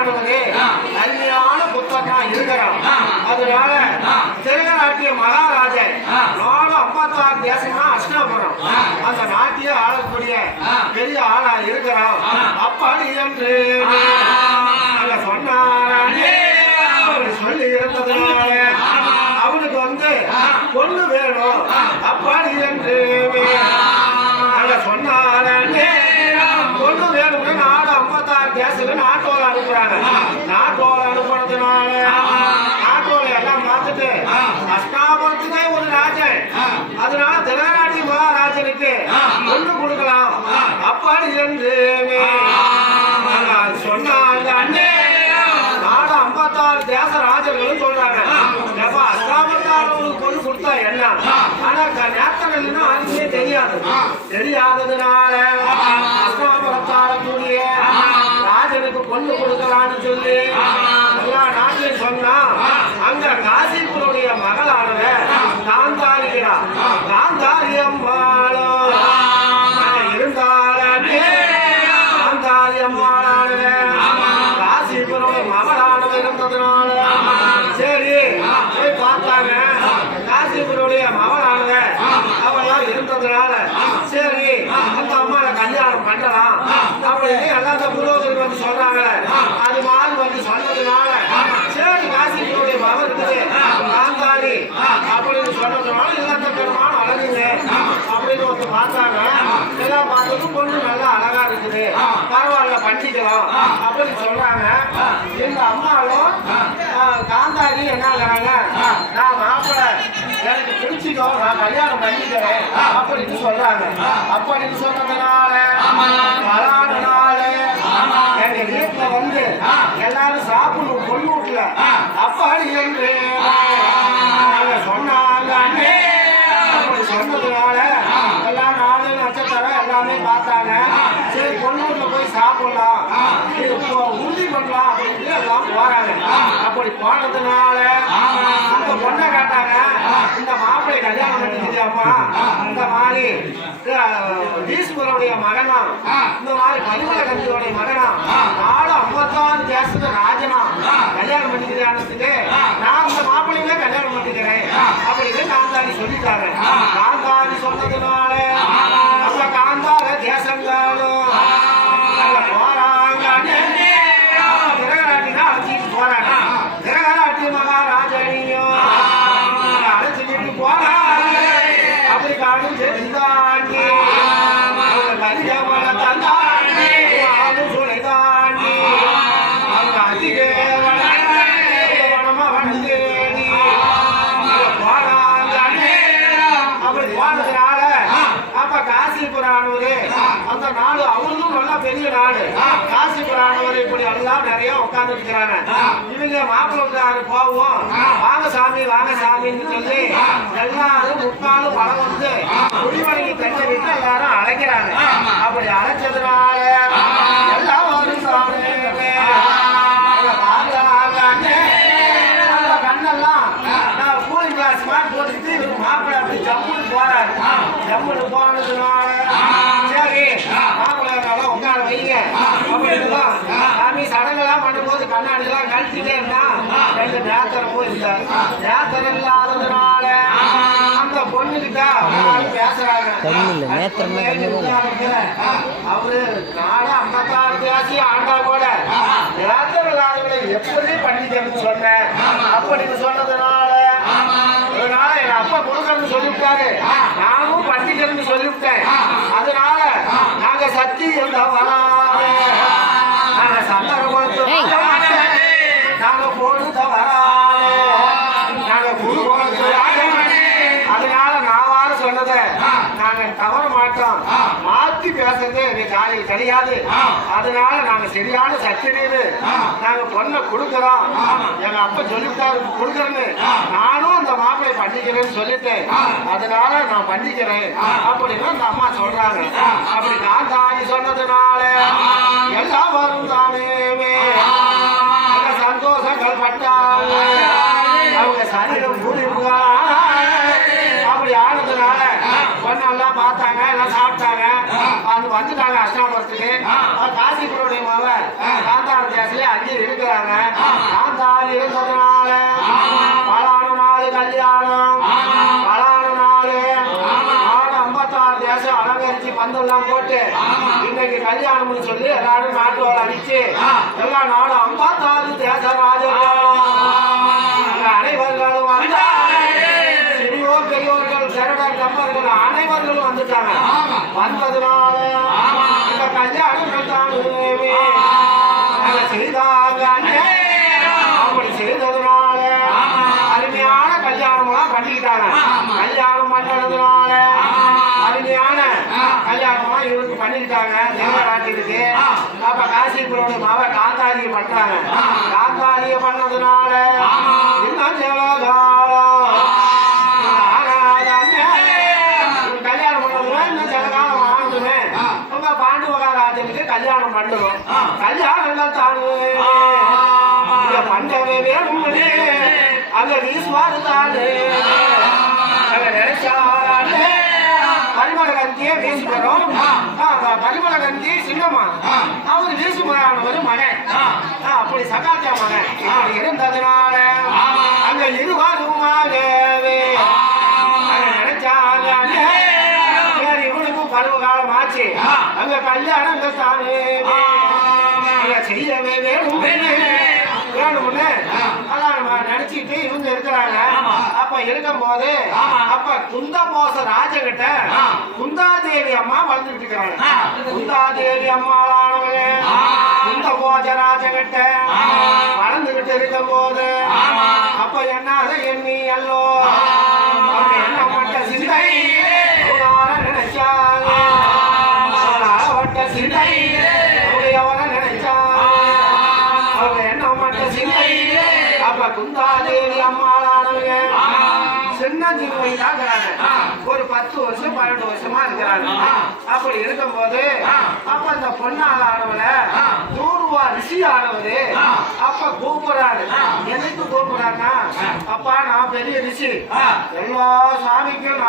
ராஜனானவரே அருமையான புத்தகம் இருக்கிறான். அதனால திருநாட்டிய மகாராஜன் 456 தேசம்னா அஷ்டாபுரம் அந்த நாட்டிய ஆளக்கூடிய பெரிய ஆளா இருக்கிறான். அப்படி என்று சொன்னாரே சொல்லி இருந்ததுனால அவனுக்கு வந்து பொண்ணு வேணும். அப்படி என்று சொன்னாரே பொண்ணு வேணும்னு 456 தேசத்துல நாட்டோல அனுப்புறாங்க. நாட்டோல அனுப்புறதுனால நாட்டோல எல்லாம் பார்த்துட்டு அஷ்டாபுரத்துக்கே ஒரு ராஜன், அதனால திருநாட்டி மகாராஜனுக்கு பொண்ணு கொடுக்கலாம். அப்படி என்று சொன்னாங்க. 456 தேச ராஜர்களும் சொல்றாங்க, அஷ்டாபுரத்தாரவங்களுக்கு பொண்ணு கொடுத்தா என்ன? ஆனா நேத்தனா அதுவே தெரியாததுனால அஷ்டாபுரத்தாரக்கூடிய ராஜனுக்கு பொண்ணு கொடுக்கலான்னு சொல்லி எல்லா நாட்டிலும் சொன்னா அங்க காசிபுருடைய மகளானவ காந்தாரிக்கிறார். காந்தாரி அம்மாளும் இருந்தாலே காந்தாரி அம்மாளானவ காசிபுருடைய மகளானவ இருந்ததுனால சரி போய் பார்த்தாங்க. காசிபுருடைய மகளானவ அவெல்லாம் இருந்ததுனால சரி அந்த அம்மாவை கல்யாணம் பண்ணலாம் அப்படின்னு எல்லாத்த புரோகிதர் வந்து சொல்றாங்க. அது மாதிரி வந்து சொன்னதுனால சரி காசிபுருடைய மகன் இருக்குது காந்தாரி அப்படின்னு சொன்னதுனால எல்லாத்த பெருமான அழகுங்க அப்படின்னு வந்து பார்த்தாங்க. எல்லாம் பார்த்ததும் பொண்ணு நல்லா அழகா இருக்குது, பரவாயில்ல பண்ணிக்கலாம் அப்படின்னு சொல்றாங்க. இந்த அம்மாவும் காந்தாரி என்ன நான் மாப்பிள்ளை எனக்கு பிடிச்சிக்கும், நான் கல்யாணம் பண்ணிக்கிறேன் அப்படின்னு சொல்றாங்க. அப்படின்னு சொன்னதுனால மலான நாள் எங்க வீட்டுல வந்து எல்லாரும் சாப்பிடணும் பொண்ணு வீட்டுல. அப்படி என்று சொன்னாங்க. அப்படி சொன்னதுனால எல்லாம் நாலு நட்சத்திரம் எல்லாமே பார்த்தாங்க. சரி பொண்ணு வீட்டுல போய் சாப்பிடலாம் உறுதி பண்ணலாம் அப்படின்னு எல்லாம் போறாங்க. அப்படி போனதுனால அந்த பொண்ணை கேட்டாங்க, இந்த மாப்பிள்ளை கல்யாணம் பண்ணிக்கிறியாமா? இந்த மாதிரி ஈஸ்வருடைய மகனா, இந்த மாதிரி பரிமள கந்தியோடைய மகனா, 456 தேசத்து ராஜனா கல்யாணம் பண்ணிக்கிறியானதுக்கு நான் இந்த மாப்பிள்ளைங்களே கல்யாணம் பண்ணிக்கிறேன் அப்படின்னு காந்தாரி சொல்லிட்டாங்க. காந்தாரி சொன்னதுனால அப்ப காந்தார தேசங்களும் போறாங்க. கிரகராட்டினா அழைச்சிட்டு போறாங்க. கிரகராட்டி மகாராஜனையும் அழைச்சிட்டு போறாங்க. அப்படி காணும் தெரிந்தாண்டி கரிஜமல தந்தாண்டி ஆளு சுனை தாண்டி அவங்க அதிக வனமா வந்தேடி போறாங்க. அப்படி போனதுனால அப்ப காசிபுரானவரு அந்த நாடு அவங்களும் நல்லா பெரிய நாடு. காசிபுரானவர் இப்படி எல்லாம் நிறைய உட்கார்ந்து இருக்கிறாங்க. இவங்க மாப்பிள்ளை போவோம் வாங்க சாமி வாங்க சாமின்னு சொல்லி எல்லாரும் முக்காலும் படம் வந்து குடிமணிக்கு தண்ணி விட்டு எல்லாரும் அழைக்கிறாங்க. அப்படி அழைச்சதுனால எல்லாம் வரும் சாமி கண்ணெல்லாம் நான் கூலிங் கிளாஸ் மாதிரி போட்டுட்டு மாப்பிள்ளை அப்படி ஜம்முன்னு போறாரு. ஜம்முன்னு போனதுனால சரி மாப்பிள்ளை உட்கார வைங்க அப்படின்லாம் சாமி சடங்கெல்லாம் பண்ணும்போது கண்ணாடி எல்லாம் கழிச்சுட்டே இருந்தா ரெண்டு நேத்திரமும் இல்லை. நேத்திரம் இல்லாததுனால அந்த பொண்ணுகிட்ட பேசுறாங்க. அவரு 456 தேசி ஆண்டா கூட நேத்திரம் இல்லாதவங்களை எப்படி பண்ணிக்கிறதுன்னு சொன்னேன் அப்படின்னு சொன்னதுனால அதனால எங்க அப்பா கொடுக்கணும்னு சொல்லிவிட்டாரு, நானும் பண்ணிக்கிறேன்னு சொல்லிவிட்டேன். அதனால நாங்க சக்தி எந்த வராது நாங்க சந்தர கொடுத்து நாங்க பொழுத வராது நாங்க குரு கொடுத்து அதனால நான் வார சொன்னத நாங்க தவற மாட்டோம். மாத்தி பேசுறது காலையில் கிடையாது. அதனால நாங்க சரியான சத்தியது நாங்க பொண்ணை கொடுக்கிறோம். எங்க அப்பா சொல்லிவிட்டாரு கொடுக்கறேன்னு, நானும் அந்த மாப்பிள்ளை பண்ணிக்கிறேன்னு சொல்லிட்டேன். அதனால நான் பண்ணிக்கிறேன் அப்படின்னு அந்த அம்மா சொல்றாங்க. அப்படி நான் தாண்டி சொன்னதுனால எல்லாம் வரும் தானே சந்தோஷங்கள் பட்டாங்க. அவங்க சரீரம் கூடியிருக்கா அப்படி ஆனதுனால பொண்ணெல்லாம் பார்த்தாங்க, எல்லாம் சாப்பிட்டாங்க. அது வந்துட்டாங்க அஷ்டாபுரத்துக்கு. காசிபுருடைய மாவ காந்தார தேசத்துல காந்தாரி இருக்கிறாங்க. காந்தாரி இருந்ததுனால பலான நாள் கல்யாணம், பலான நாள் 56 தேசம் அலங்கரிச்சு பந்தெல்லாம் போட்டு இன்னைக்கு கல்யாணம்னு சொல்லி எல்லாரும் நாட்டோட அடிச்சு எல்லா நாடும் 56 தேச ராஜர்கள் அனைவர்களும் பெரியோர்கள் சரடர் கம்பர்கள் அனைவர்களும் வந்துட்டாங்க. வந்ததுனால இந்த கல்யாணங்கள் தான் செய்தாங்க. அப்படி செய்ததுனால அருமையான கல்யாணம் பண்ணிக்கிட்டாங்க. கல்யாணம் பண்ணதுனால அருமையான கல்யாணம் இவருக்கு பண்ணிக்கிட்டாங்க. தேவராட்டிற்கு அப்ப காசிபுரோட மாவ காந்தாரிய பண்றாங்க. காந்தாரிய பண்ணதுனால இன்னும் கல்யாணம் பண்ணதுனா இன்னும் சில காலம் ஆகுதுமே. உங்க பாண்டு மகாராஜனுக்கு கல்யாணம் பண்ணுவோம். கல்யாணங்கள் தானே பண்ணவே வேணும். அங்க வீசுவாரு தானே அங்க நினைச்சாரானே பரிமளகந்தியே வீசி வரும். பரிமளகந்தி சின்னம்மா அவரு வீசுமானவர் மகன். அப்படி சகாத்தியா மகன் இப்படி இருந்ததுனால அங்க இருவாருமாகவே நினைச்சாங்க. சரி இவனுக்கும் பருவ காலம் ஆச்சு. அங்க கல்யாணம் தானே செய்யவே வேணும் வேணும்னு அதான் நம்ம நினைச்சிட்டு இவங்க இருக்கிறாங்க. அப்ப இருக்கும் போது அப்ப குந்தபோச ராஜகிட்ட குந்தாதேவி அம்மா வளர்ந்துட்டு இருக்கிறாங்க. குந்தாதேவி அம்மாவானவங்க குந்தபோச ராஜகிட்ட வளர்ந்துகிட்டு இருக்கும் போது அப்ப என்ன எண்ணி அல்லோ என்ன மட்ட சிந்தை நினைச்சாங்க. சிந்தை அப்ப குந்தாதேவி அம்மாளானவங்க சின்ன சின்ன ஒரு 10 வருஷம் 12 வருஷமா இருக்கிறாங்க. அப்படி இருக்கும் போது அப்ப அந்த பொண்ணாளானவள தூர்வா ரிஷி ஆனவரு அப்ப கூப்பிடுறாரு. எதுக்கு கூப்பிடுறாருன்னா அப்பா நான் பெரிய ரிஷி எல்லா சாமிக்கும்